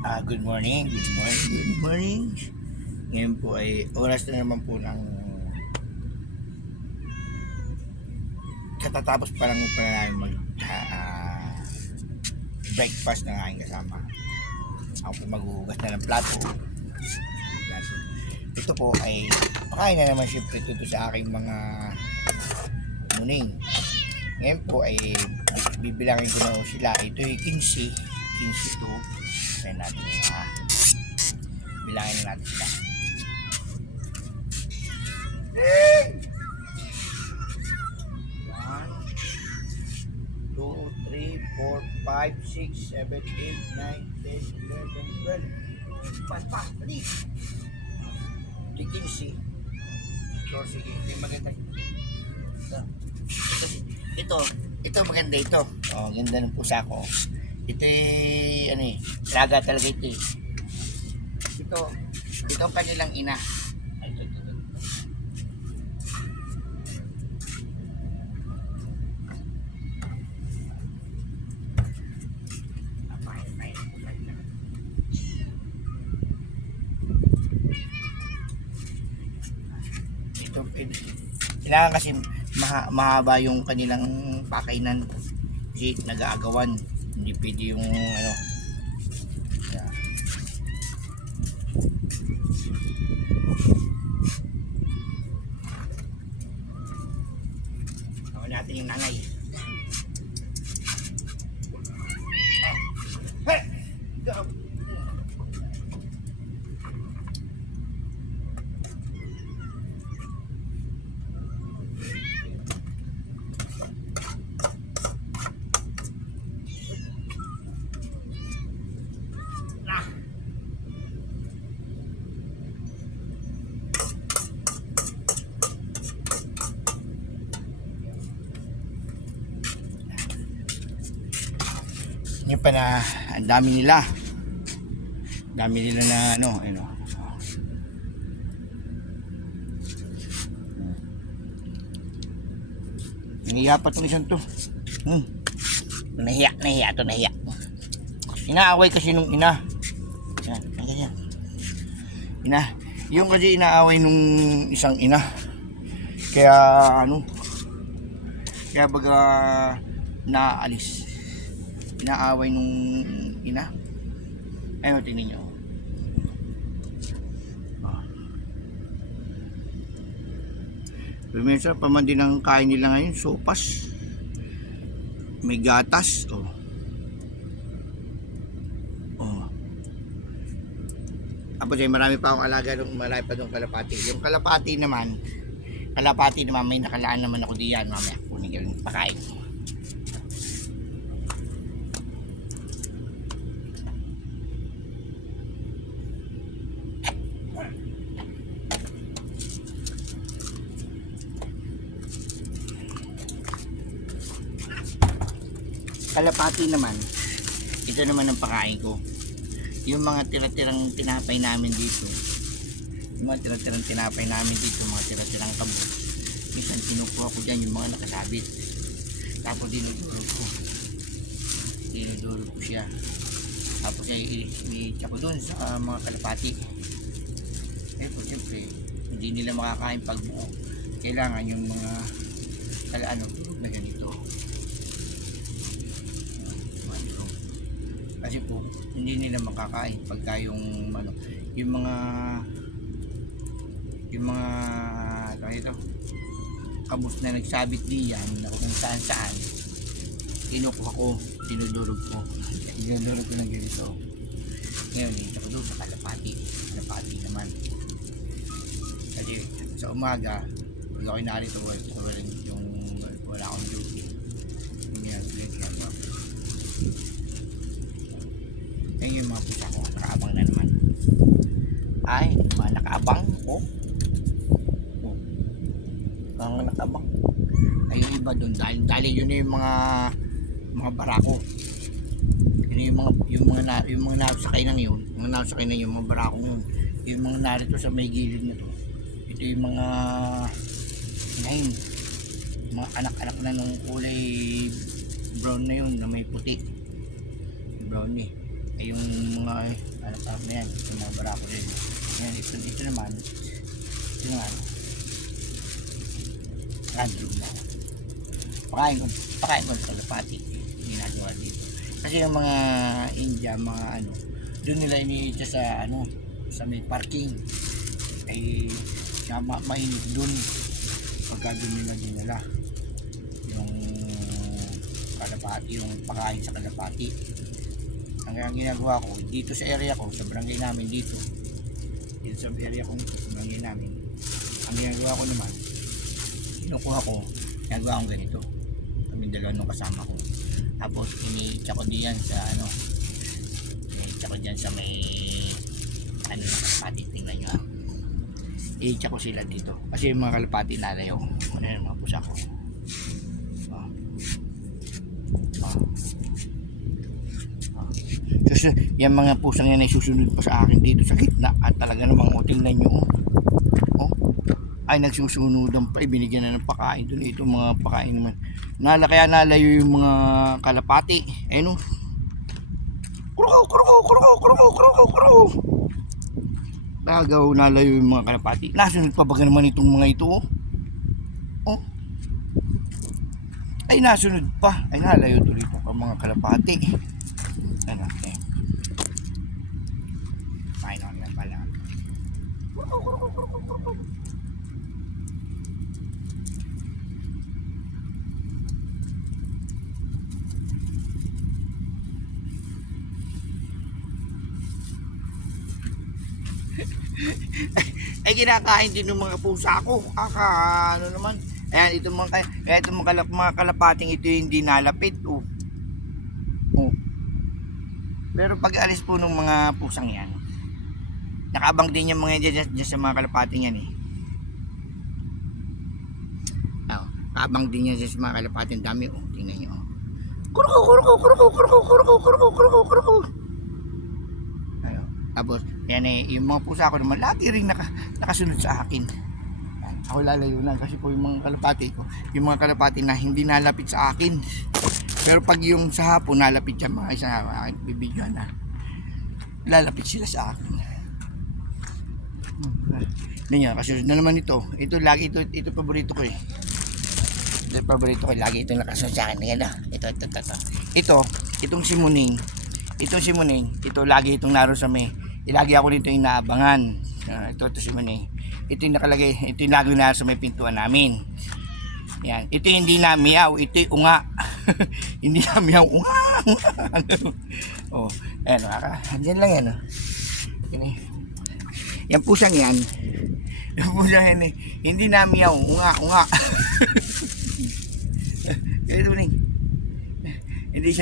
Good morning, good morning, good morning. Ngayon po ay oras na naman po ng katatapos pa lang po na namin mag breakfast ng aking kasama. Ako po maghuhugas na ng plato. Ito po ay pakain na naman siyempre ito sa aking mga muning. Ngayon po ay bibilangin ko na sila. Ito ay 15 to. Kaya natin bilangin na natin sila. 1, 2, 3, 4, 5, 6, 7, 8, 9, 10, 11, 12. Pas, dali. 15. So, sige, ito yung maganda. Ito maganda ito. Oh, ganda ng pusa ko. Ito laga talaga ito eh. Ito ang kanilang ina. Ito. Kailangan kasi mahaba yung kanilang pakainan kasi nag-aagawan, hindi pwede yung natin yung nanay. Go! Yan pa na ang dami nila na nahiya pa itong isang to. Nahiya inaaway kasi nung ina yan, ganyan yung kasi inaaway nung isang ina kaya baga naalis, inaaway nung ina. Ayun, tingnan nyo. Minsan pa man din ang kain nila ngayon, sopas. May gatas. Tapos marami pa akong alaga nung marami pa doon kalapati. Yung kalapati naman may nakalaan naman ako diyan. Mamaya kunin yung pakain. Kalapati naman, ito naman ang pakain ko. Yung mga tira-tirang tinapay namin dito, mga tira-tirang kabo, minsan kinukuha ko dyan yung mga nakasabit, tapos dinudurog ko siya, tapos i-itcha ko dun sa mga kalapati. Po siyempre hindi nila makakain pag buo, kailangan yung mga durog na ganito. Kasi po hindi nila makakain pagka yung mga kabus na nagsabit diyan na kung saan kinukuha ko, dinudurog ko ng ganito. Ngayon dito ko doon sa kalapati naman kasi sa umaga pag ako'y narito yung wala akong duty yung mga pusa ko nakaabang na naman. Ay, mga nakaabang mga nakaabang ay yung iba doon dahil yun yung mga barako. Yun yung mga nasakay ng yun, yung mga barako yun, yung mga narito sa may gilid na to. Ito yung mga anak-anak na nung kulay brown na yun na may puti, brownie. Ay yung mga ano pa na yan, yung mga barako rin. Yan, ito naman, ito naman, random na. Pakain ko sa kalapati. Ginagawa dito. Kasi yung mga India, mga ano, doon nila iniitya sa ano, sa may parking. Ay siya mainit doon. Pagka doon nila dinala. Yung kalapati, yung pakain sa kalapati. Ang ginagawa ko, dito sa area ko, sa barangay namin dito sa area ko, sa barangay namin, ang ginagawa ko naman, kinukuha ko, ginagawa ko ganito. Kami dalawa nung kasama ko. Tapos, iniitsa ko diyan sa ano, iniitsa ko diyan sa may ano na kalapati, tingnan nyo ha. Iitsa ko sila dito. Kasi yung mga kalapati nalayo. Ano yung mga pusa ko. Kasi yung mga pusang yan ay susunod pa sa akin dito sa gitna at talaga namang tingnan nyo ay nagsusunodan pa, ibinigyan na ng pakain doon. Ito mga pakain naman kaya nalayo yung mga kalapati no, nagaw nalayo yung mga kalapati. Nasunod pa ba naman itong mga ito ay nasunod pa, ay nalayo tuloy pa mga kalapati. Ano na pala. Ay kinakain din ng mga pusa ko. Ano naman. Ayan, itong mga kalapating ito yung hindi nalapit. Pero pag alis po ng mga pusang yan, nakaabang din yung mga dyan sa mga kalapating yan nakaabang din yan sa mga kalapating dami tingnan nyo tapos yan yung mga pusa ko naman lagi rin nakasunod sa akin. Ako lalayo na kasi po yung mga kalapati ko, yung mga kalapati na hindi nalapit sa akin. Pero pag yung sa hapon nalapit yan, mga isang aking bibigyan na lalapit sila sa akin. Ganyan, kasi na naman ito lagi ito paborito ko ito paborito ko, lagi ito nakasunod sa akin. Yan na, itong si Muning, ito lagi itong naroon sa may, lagi ako dito yung naabangan. Ito si Muning, ito yung nakalagay, ito yung lagi na sa may pintuan namin. Yan, ito hindi na miyaw, ito yung unga. Hindi na miyaw, unga. Ayan, dyan lang yan. Yan pusang yan. Yung pusang yan hindi na miyaw, unga. Ito Muning. Hindi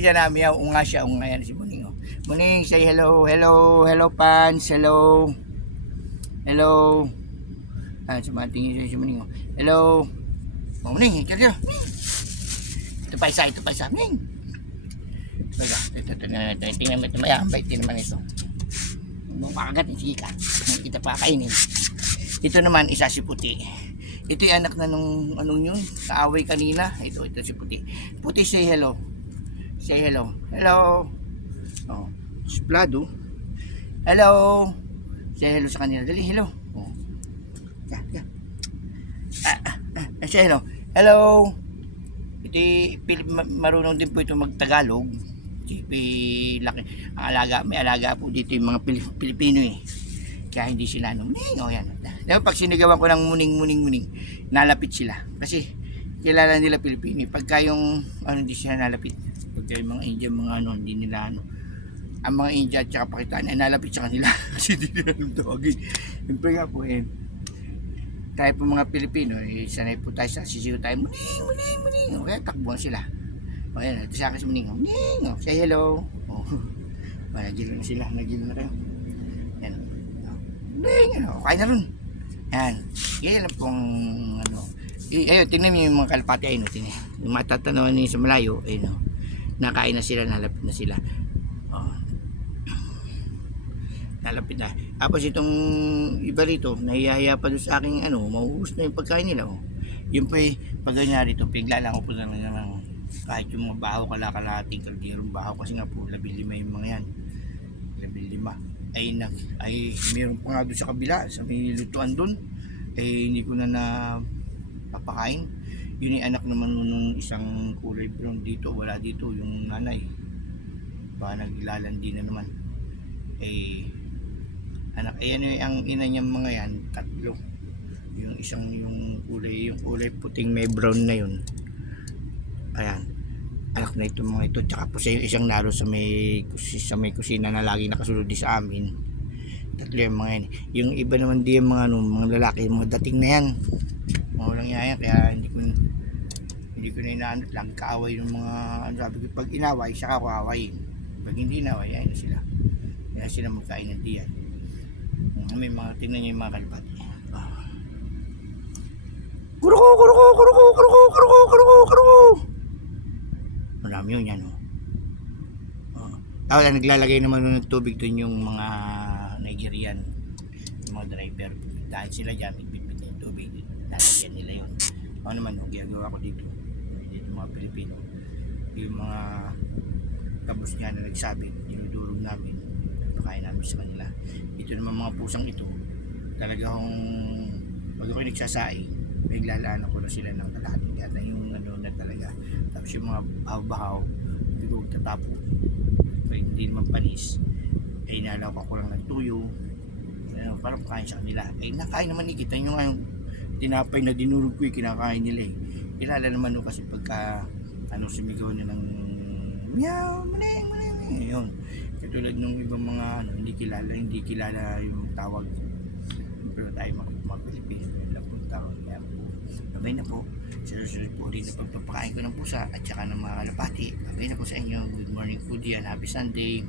siya na miyaw, unga siya, unga yan si Muning. Muning, say hello, fans, hello. Sumatingin siya si Muning. Hello. Muning, ito pa isa. Muning. Ito, tingnan mo ito, mayambay, naman ito. Makagat, sige ka. Kita pa kainin. Ito naman, isa si Puti. Ito yung anak na nung anong yun, kaaway kanina. Ito si Puti. Puti, say hello. Hello. Suplado. Hello. Say hello sa kanila. Dali, hello. Say hello. Hello. Ito marunong din po ito magtagalog. May alaga po dito yung mga Pilipino kaya hindi sila yan. Diba, pag sinigawan ko ng muning, nalapit sila. Kasi kilala nila Pilipino. Pagka yung hindi sila nalapit. Pagka yung mga India, hindi nila ang mga India at saka Pakistan ay nalapit sa kanila. Kasi hindi nila tawagin. Siyempre nga po tayo po mga Pilipino, sanay po tayo sa sisiyo tayo, muning. Kaya takbuhan sila. Ayan, ito sa akin sa Muning. Muning, say hello. Nagilo na sila, nagilo na kayo. Ayan. Muning, okay na rin. Ayan. Yan lang pong ayun, tingnan niyo yung mga kalapati ayun. Yung matatanawan niyo sa malayo, ayun. Nakain na sila, nalapit na sila. Nalapit na. Tapos itong iba rito, nahihiya pa doon sa aking mauubos na yung pagkain nila. Yung pa pag ganyan rito, bigla lang ako po ng Kahit yung mga baho, kalakalating kalderong baho, kasi nga po 15 yung mga yan, 15 ay meron pa nga doon sa kabila sa may lutuan doon, hindi ko na papakain. Yun yung anak naman nung isang kulay brown dito, wala dito yung nanay, baka naglalandi na naman. Anak, ano ang ina niyang mga yan, tatlo. Yung isang yung kulay puting may brown na yun, ayan, anak na ito mga ito. Tsaka po sa isang naro sa may kusina na lagi nakasunod din sa amin, tatlo yung mga yan. Yung iba naman di yung mga, mga lalaki, mga dating na yan, mga walang yaya, kaya hindi ko na inaanot lang kaaway yung mga sabi ko, pag inaway saka ko awayin, pag hindi inaway ay na sila, kaya sila magkain ng diyan. May mga, tingnan nyo yung mga kalapati. Kuruko, kuruko, kuruko, kuruko, kuruko, kuruko, kuruko. Marami yun yan, tapos naglalagay naman nun ng tubig dun yung mga Nigerian, yung mga driver, dahil sila dyan nagbibit ng tubig, lalagyan nila yun. Ako naman, ginagawa ko dito mga Pilipino, yung mga kabos niya na nagsabit, dinudurog namin, pakain namin sa kanila. Ito naman mga pusang ito, talagang pag ako'y nagsasaing, biglalaan ako na sila ng kalahati at yung ano na talaga. Tapos yung mga bahaw-bahaw, bigong tatapo, hindi naman panis, ay nalawak ko lang ng tuyo, parang pakain sa kanila. Nakain naman kita yung tinapay na dinurog ko, kinakain nila. Kilala naman no, kasi pagka sumigaw na ng meow, maling, yun. Katulad nung ibang mga hindi kilala yung tawag. Pero tayo mga Pilipino, yun lang po tawag. Kaya po, babay na po. Susunod po rin na pagpapakain ko ng pusa at saka ng mga kalapati. Babay na po sa inyo. Good morning po diyan. Happy Sunday.